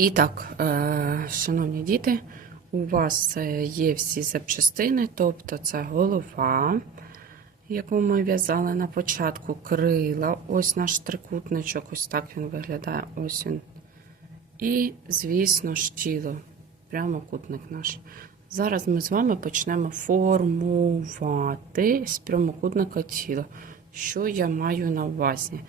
І так, е, шановні діти, у вас є всі запчастини, тобто це голова, яку ми в'язали на початку, крила, ось наш трикутничок, ось так він виглядає, ось він. І, звісно ж, тіло, прямокутник наш. Зараз ми з вами почнемо формувати з прямокутника тіло. Що я маю на увазі?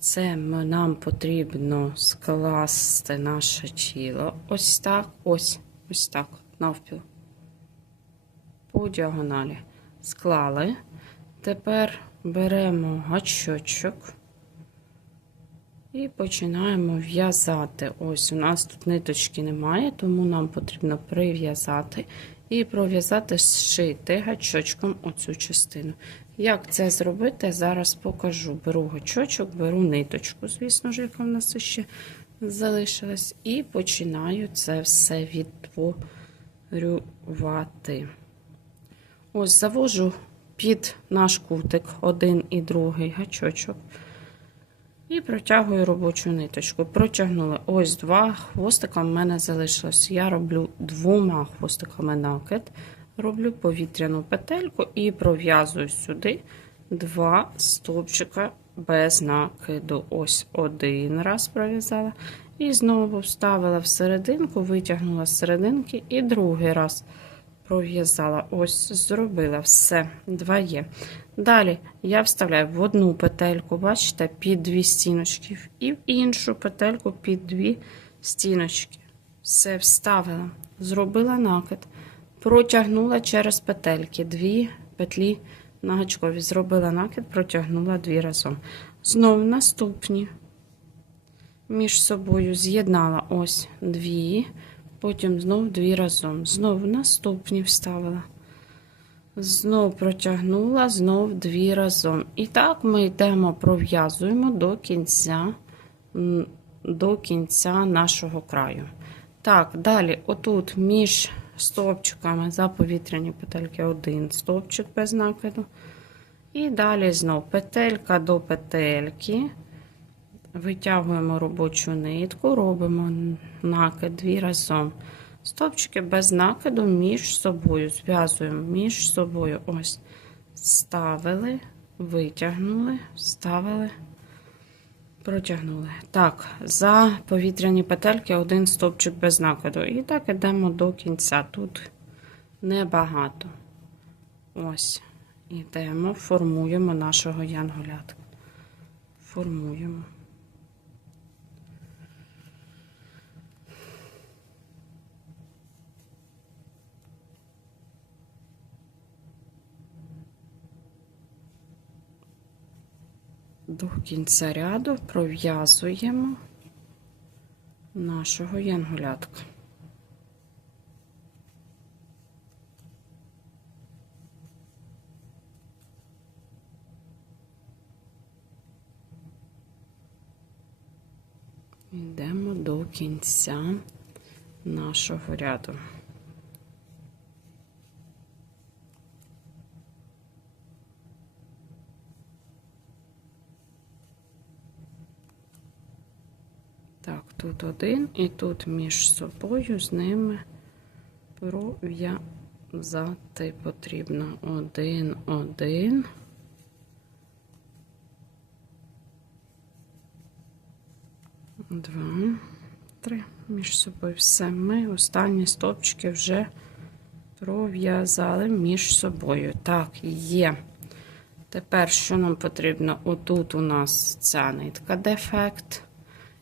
Це нам потрібно скласти наше тіло. Ось так, ось, ось так, навпіл. По діагоналі. Склали. Тепер беремо гачочок і починаємо в'язати. Ось у нас тут ниточки немає, тому нам потрібно прив'язати і пров'язати зшити гачочком оцю частину. Як це зробити, зараз покажу. Беру гачочок, беру ниточку, звісно ж, яка в нас ще залишилась, і починаю це все відтворювати. Ось завожу під наш кутик один і другий гачочок. І протягую робочу ниточку. Протягнули ось два хвостика в мене залишилось. Я роблю двома хвостиками накид, роблю повітряну петельку і пров'язую сюди два стовпчика без накиду. Ось один раз пров'язала. І знову вставила в серединку, витягнула з серединки і другий раз пров'язала. Ось, зробила все, два є. Далі я вставляю в одну петельку, бачите, під дві стіночки, і в іншу петельку під дві стіночки. Все вставила, зробила накид, протягнула через петельки, дві петлі на гачкові. Зробила накид, протягнула дві разом. Знову наступні. Між собою з'єднала ось дві, потім знову дві разом. Знову наступні вставила. Знов протягнула, знов дві разом. І так ми йдемо, пров'язуємо до кінця, до кінця нашого краю. Так, далі, отут між стовпчиками за повітряні петельки один стовпчик без накиду. І далі знов петелька до петельки. Витягуємо робочу нитку, робимо накид дві разом. Стовпчики без накиду між собою. Зв'язуємо між собою. Ось. Ставили, витягнули, вставили, протягнули. Так, за повітряні петельки один стовпчик без накиду. І так йдемо до кінця. Тут небагато. Ось. Йдемо, формуємо нашого янголятка. Формуємо. До кінця ряду пров'язуємо нашого янголятка. Йдемо до кінця нашого ряду. Так, тут один і тут між собою з ними пров'язати потрібно один, один. Два, три. Між собою все. Ми останні стовпчики вже пров'язали між собою. Так, є. Тепер, що нам потрібно? Отут у нас ця нитка дефект.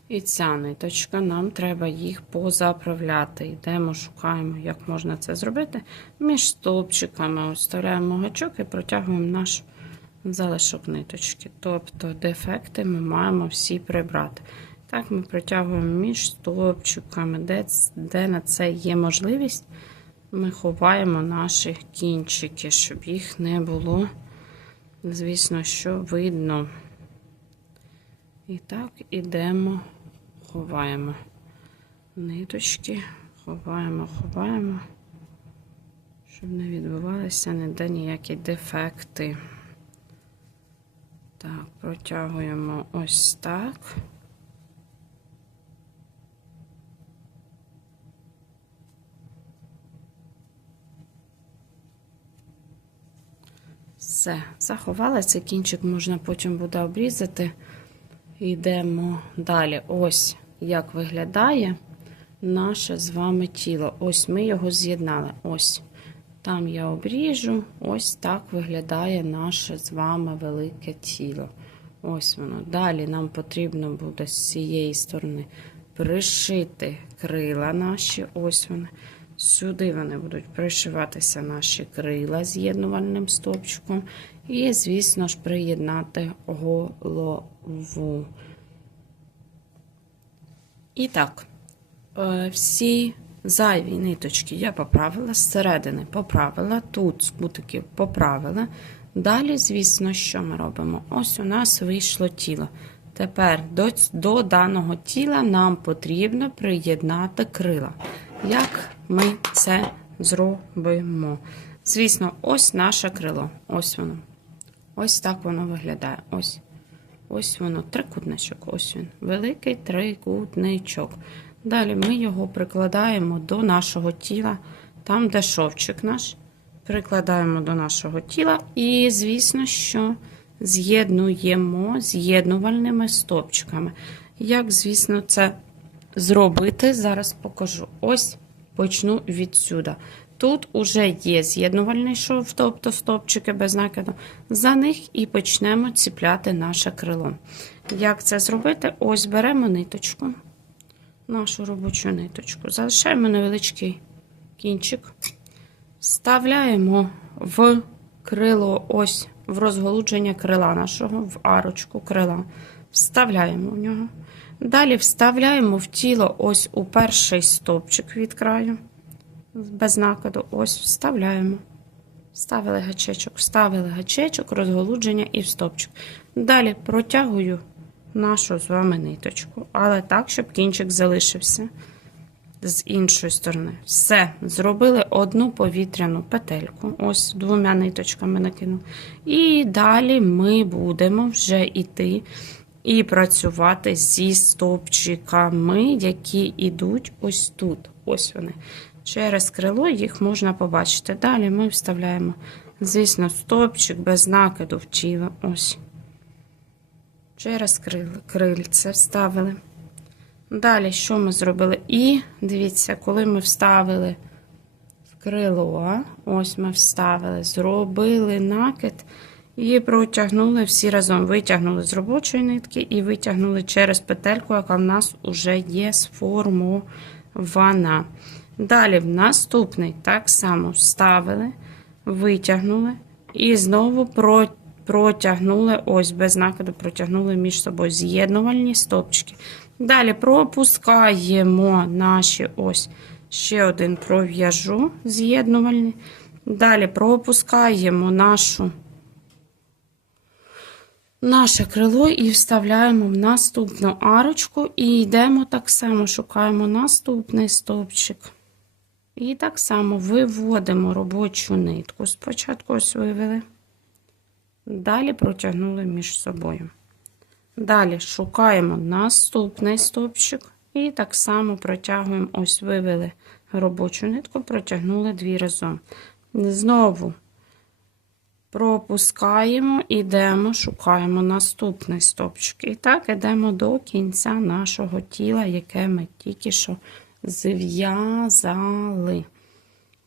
І ця ниточка, нам треба їх позаправляти. Йдемо, шукаємо, як можна це зробити. Між стовпчиками вставляємо гачок і протягуємо наш залишок ниточки. Тобто дефекти ми маємо всі прибрати. Так, ми протягуємо між стовпчиками, де, де на це є можливість, ми ховаємо наші кінчики, щоб їх не було, звісно, що видно. І так, ідемо, ховаємо ниточки, ховаємо, ховаємо, щоб не відбувалися ніде ніякі дефекти. Так, протягуємо ось так. Все, заховала цей кінчик, можна потім буде обрізати. Йдемо далі. Ось як виглядає наше з вами тіло. Ось ми його з'єднали. Ось. Там я обріжу. Ось так виглядає наше з вами велике тіло. Ось воно. Далі нам потрібно буде з цієї сторони пришити крила наші. Ось вони. Сюди вони будуть пришиватися наші крила з'єднувальним стовпчиком. І, звісно ж, приєднати голову. І так, е, всі зайві ниточки я поправила, зсередини поправила, тут з кутиків поправила. Далі, звісно, що ми робимо? Ось у нас вийшло тіло. Тепер до, до даного тіла нам потрібно приєднати крила. Як ми це зробимо? Звісно, ось наше крило. Ось воно. Ось так воно виглядає. Ось. Ось воно, трикутничок. Ось він. Великий трикутничок. Далі ми його прикладаємо до нашого тіла, там, де шовчик наш. Прикладаємо до нашого тіла. І, звісно, що з'єднуємо з'єднувальними стопчиками. Як, звісно, це зробити, зараз покажу. Ось почну відсюди. Тут уже є з'єднувальний шов, тобто стопчики без накиду. За них і почнемо ціпляти наше крило. Як це зробити? Ось беремо ниточку, нашу робочу ниточку, залишаємо невеличкий кінчик, вставляємо в крило, ось в розголудження крила нашого, в арочку крила. Вставляємо в нього. Далі вставляємо в тіло ось у перший стовпчик від краю без накиду. Ось вставляємо. Вставили гачечок, вставили гачечок, розголудження і стопчик. Далі протягую нашу з вами ниточку, але так, щоб кінчик залишився з іншої сторони. Все, зробили одну повітряну петельку. Ось двома ниточками накину. І далі ми будемо вже йти і працювати зі стовпчиками, які йдуть ось тут. Ось вони. Через крило їх можна побачити. Далі ми вставляємо, звісно, стовпчик без накиду в. Ось. Через крильце вставили. Далі, що ми зробили? І дивіться, коли ми вставили в крило, ось ми вставили, зробили накид і протягнули всі разом. Витягнули з робочої нитки і витягнули через петельку, яка в нас вже є сформована. Далі в наступний так само вставили, витягнули і знову протягнули, ось без накиду протягнули між собою з'єднувальні стопчики. Далі пропускаємо наші ось ще один пров'яжу з'єднувальний. Далі пропускаємо нашу наше крило і вставляємо в наступну арочку і йдемо так само, шукаємо наступний стовпчик. І так само виводимо робочу нитку. Спочатку ось вивели, далі протягнули між собою. Далі шукаємо наступний стовпчик і так само протягуємо, ось вивели робочу нитку, протягнули дві разом. Знову пропускаємо, ідемо, шукаємо наступний стовпчик. І так ідемо до кінця нашого тіла, яке ми тільки що зв'язали.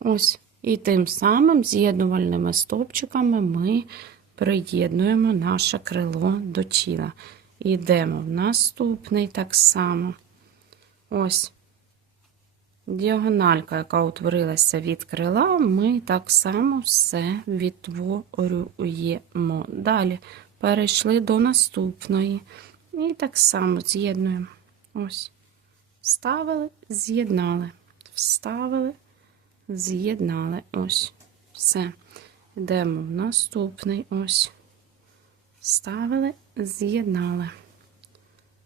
Ось. І тим самим з'єднувальними стовпчиками ми приєднуємо наше крило до тіла. Йдемо в наступний так само. Ось. Діагональка, яка утворилася від крила, ми так само все відтворюємо. Далі перейшли до наступної. І так само з'єднуємо. Ось. Вставили, з'єднали. Вставили, з'єднали. Ось. Все. Йдемо в наступний. Ось. Вставили, з'єднали.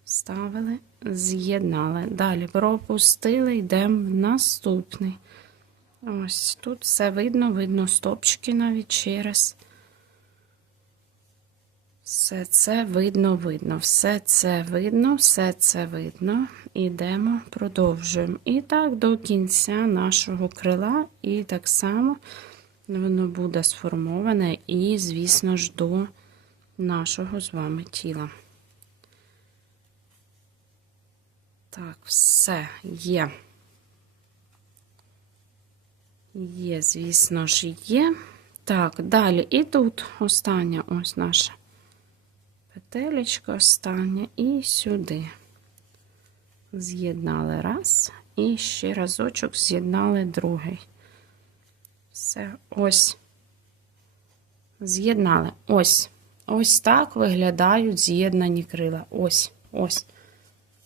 Вставили, з'єднали. Далі пропустили, йдемо в наступний. Ось тут все видно, видно стопчики навіть через. Все це видно, видно, все це видно, все це видно. Ідемо, продовжуємо. І так до кінця нашого крила, і так само Воно буде сформоване і, звісно ж, до нашого з вами тіла. Так, все є. Є, звісно ж, є. Так, далі. І тут остання ось наша петелечка, остання, і сюди. З'єднали раз, і ще разочок з'єднали другий. Все, ось. З'єднали. Ось. Ось так виглядають з'єднані крила. Ось, ось.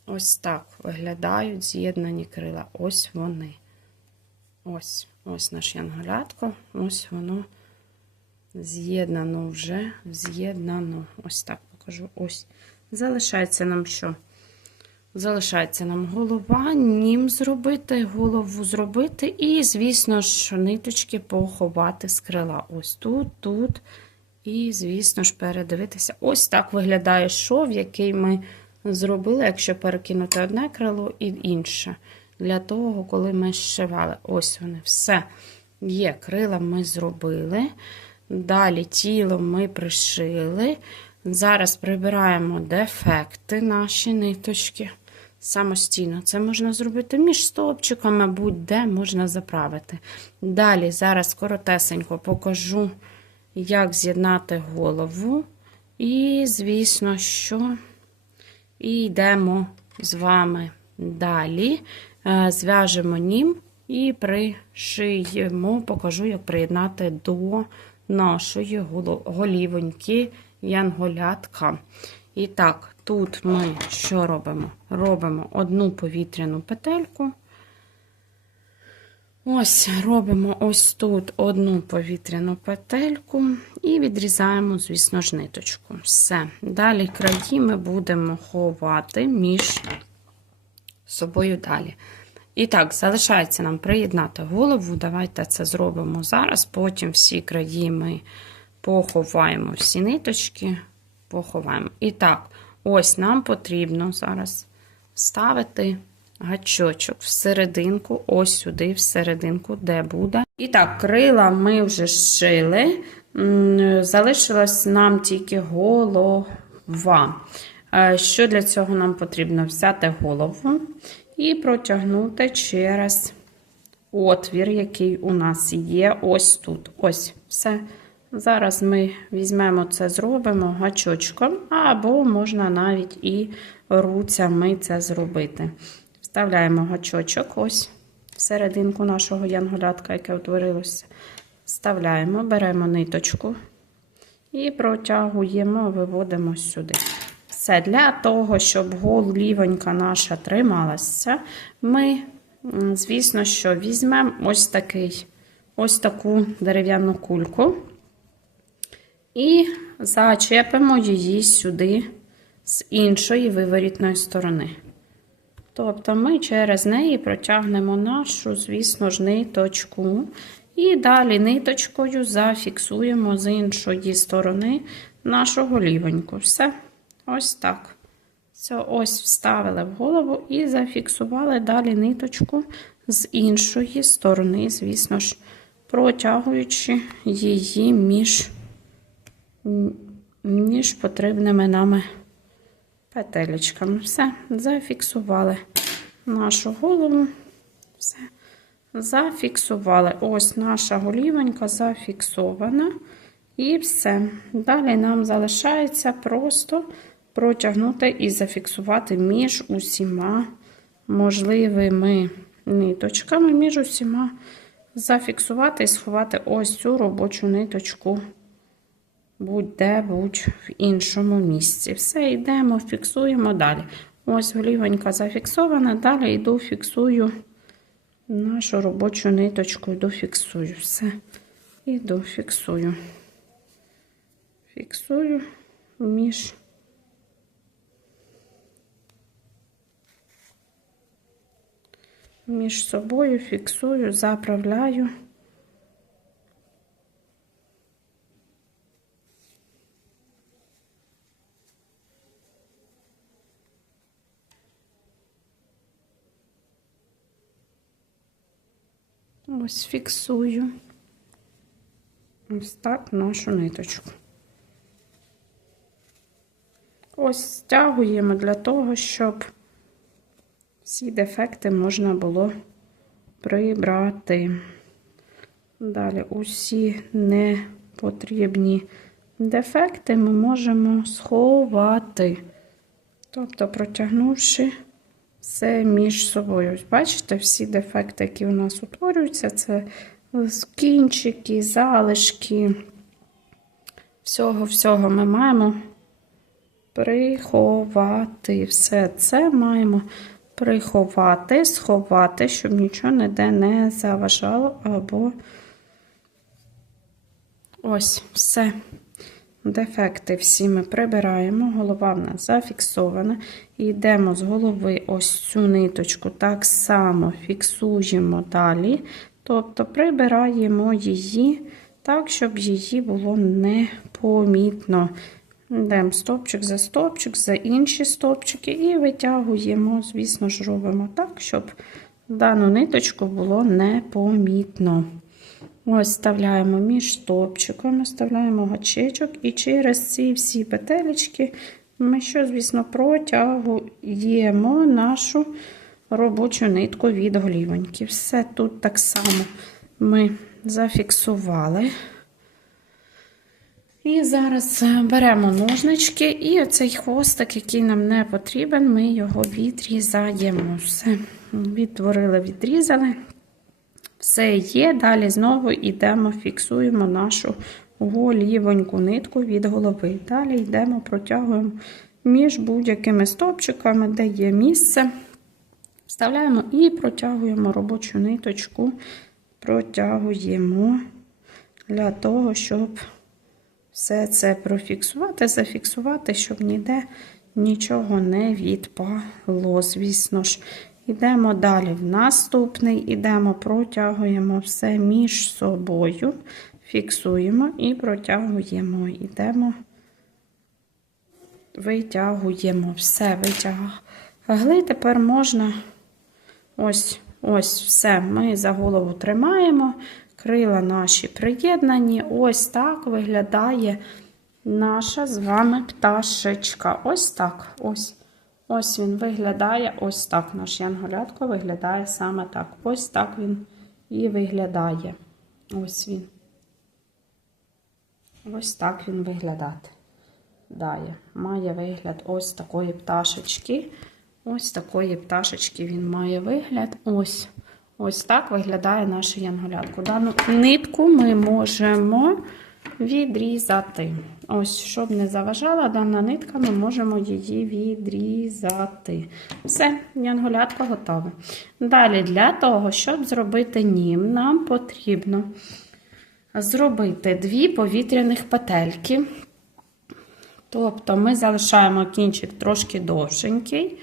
Ось так виглядають з'єднані крила. Ось вони. Ось, ось наш янголятко. Ось воно з'єднано вже, з'єднано. Ось так покажу. Ось. Залишається нам що? Залишається нам голова, нім зробити, голову зробити, і, звісно ж, ниточки поховати з крила. Ось тут, тут. І, звісно ж, передивитися. Ось так виглядає шов, який ми зробили, якщо перекинути одне крило і інше. Для того, коли ми зшивали. Ось вони, все. Є, крила ми зробили. Далі тіло ми пришили. Зараз прибираємо дефекти наші ниточки. Самостійно це можна зробити між стовпчиками, будь-де можна заправити. Далі, зараз коротесенько покажу, як з'єднати голову. І, звісно, що і йдемо з вами далі. Е, зв'яжемо нім і пришиємо, покажу, як приєднати до нашої голівоньки янголятка. І так, тут ми що робимо? Робимо одну повітряну петельку. Ось, робимо ось тут одну повітряну петельку і відрізаємо, звісно ж, ниточку. Все. Далі краї ми будемо ховати між собою далі. І так, залишається нам приєднати голову. Давайте це зробимо зараз. Потім всі краї ми поховаємо, всі ниточки, поховаємо. І так, ось нам потрібно зараз вставити гачочок всерединку, ось сюди, всерединку, де буде. І так, крила ми вже зшили. Залишилась нам тільки голова. Е, що для цього нам потрібно? Взяти голову і протягнути через отвір, який у нас є ось тут. Ось, все. Зараз ми візьмемо це, зробимо гачочком, або можна навіть і руцями це зробити. Вставляємо гачочок ось всерединку нашого янголятка, яке утворилося. Вставляємо, беремо ниточку і протягуємо, виводимо сюди. Все, для того, щоб голівонька наша трималася, ми, звісно, що візьмемо ось такий, ось таку дерев'яну кульку і зачепимо її сюди з іншої виворітної сторони. Тобто ми через неї протягнемо нашу, звісно ж, ниточку. І далі ниточкою зафіксуємо з іншої сторони нашу голівоньку. Все, ось так. Це ось вставили в голову і зафіксували далі ниточку з іншої сторони, звісно ж, протягуючи її між, між потрібними нами петелечками. Все, зафіксували нашу голову. Все. Зафіксували. Ось наша голівонька зафіксована. І все. Далі нам залишається просто протягнути і зафіксувати між усіма можливими ниточками, між усіма зафіксувати і сховати ось цю робочу ниточку будь-де, будь в іншому місці. Все, йдемо, фіксуємо далі. Ось голівенька зафіксована, далі йду, фіксую нашу робочу ниточку, йду, фіксую все. Іду, фіксую. Фіксую між. Між собою фіксую, заправляю. Ось фіксую. ось так нашу ниточку. Ось стягуємо для того, щоб всі дефекти можна було прибрати. Далі усі непотрібні дефекти ми можемо сховати. Тобто, протягнувши все між собою. Бачите, всі дефекти, які у нас утворюються, це кінчики, залишки. Всього-всього ми маємо приховати. Все це маємо приховати, сховати, щоб нічого ніде не заважало або ось все. Дефекти всі ми прибираємо, голова в нас зафіксована. І йдемо з голови ось цю ниточку, так само фіксуємо далі. Тобто прибираємо її так, щоб її було непомітно. Йдемо стопчик за стопчик, за інші стопчики і витягуємо, звісно ж, робимо так, щоб дану ниточку було непомітно. Ось вставляємо між стопчиками, вставляємо гачечок, і через ці всі петелечки ми, що, звісно, протягуємо нашу робочу нитку від голівоньки. Все тут так само ми зафіксували. І зараз беремо ножнички, і оцей хвостик, який нам не потрібен, ми його відрізаємо. Все, відтворили, відрізали. Все є. Далі знову йдемо, фіксуємо нашу голівоньку нитку від голови. Далі йдемо, протягуємо між будь-якими стопчиками, де є місце. Вставляємо і протягуємо робочу ниточку, протягуємо для того, щоб все це профіксувати, зафіксувати, щоб ніде нічого не відпало. Звісно ж, йдемо далі в наступний, йдемо, протягуємо все між собою, фіксуємо і протягуємо. Йдемо, витягуємо все, витягли. Тепер можна ось, ось все. Ми за голову тримаємо. Крила наші приєднані. Ось так виглядає наша з вами пташечка. Ось так. Ось ось він виглядає ось так. Наш янголятко виглядає саме так. Ось так він і виглядає. Ось він. Ось так він виглядає. Дає. Має вигляд ось такої пташечки. Ось такої пташечки він має вигляд. Ось. Ось так виглядає наша янголятко. Дану нитку ми можемо відрізати. Ось, щоб не заважала дана нитка, ми можемо її відрізати. Все, янголятко готове. Далі, для того, щоб зробити нім, нам потрібно зробити дві повітряних петельки. Тобто, ми залишаємо кінчик трошки довшенький.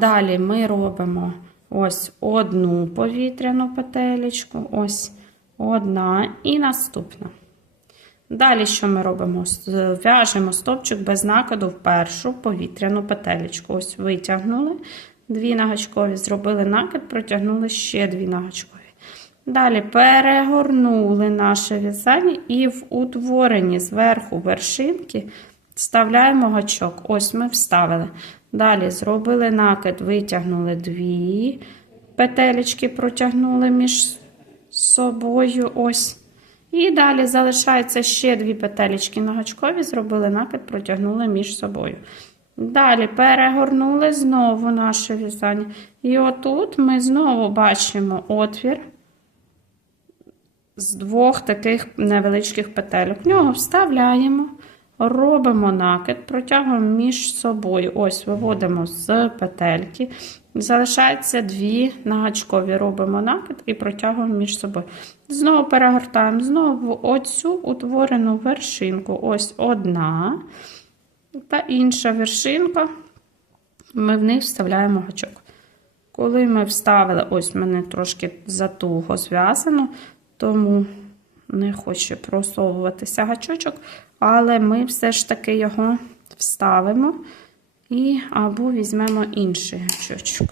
Далі ми робимо. Ось одну повітряну петелечку, ось одна і наступна. Далі, що ми робимо? В'яжемо стопчик без накиду в першу повітряну петелечку. Ось витягнули дві нагачкові, зробили накид, протягнули ще дві нагачкові. Далі перегорнули наше в'язання і в утворенні зверху вершинки вставляємо гачок. Ось ми вставили. Далі зробили накид, витягнули дві петелечки, протягнули між собою. ось. І далі залишається ще дві петелечки на гачкові, зробили накид, протягнули між собою. Далі перегорнули знову наше в'язання. І отут ми знову бачимо отвір з двох таких невеличких петельок. В нього вставляємо. Робимо накид, протягуємо між собою. Ось, виводимо з петельки. Залишається дві нагачкові. Робимо накид і протягуємо між собою. Знову перегортаємо знову оцю утворену вершинку. Ось одна. Та інша вершинка. Ми в них вставляємо гачок. Коли ми вставили, ось мене трошки затуго зв'язано, тому не хоче просовуватися гачочок, але ми все ж таки його вставимо і або візьмемо інший гачочок.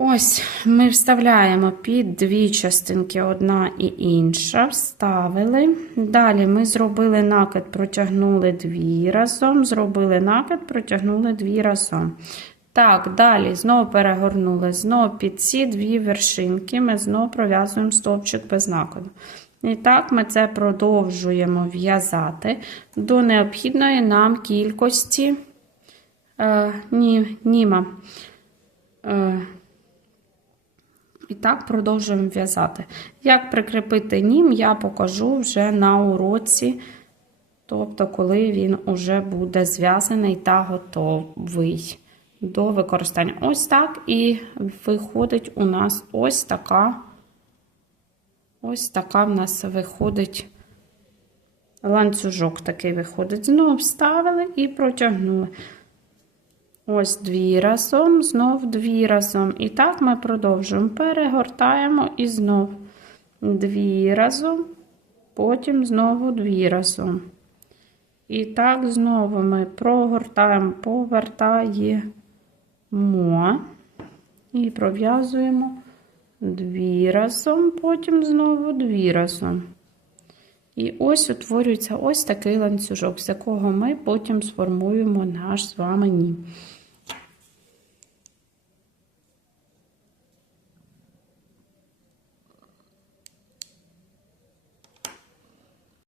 Ось ми вставляємо під дві частинки, одна і інша. Вставили. Далі ми зробили накид, протягнули дві разом. Зробили накид, протягнули дві разом. Так, далі знову перегорнули. Знову під ці дві вершинки ми знову пров'язуємо стовпчик без накиду. І так ми це продовжуємо в'язати до необхідної нам кількості е, ні, німа. Е, і так продовжуємо в'язати. Як прикріпити нім, я покажу вже на уроці, тобто, коли він уже буде зв'язаний та готовий до використання. Ось так і виходить у нас ось така. Ось така в нас виходить ланцюжок такий виходить. Знову вставили і протягнули. Ось дві разом, знов дві разом. І так ми продовжуємо. Перегортаємо і знов дві разом, потім знову дві разом. І так знову ми прогортаємо, повертаємо і пров'язуємо дві разом, потім знову дві разом. І ось утворюється ось такий ланцюжок, з якого ми потім сформуємо наш з вами нім.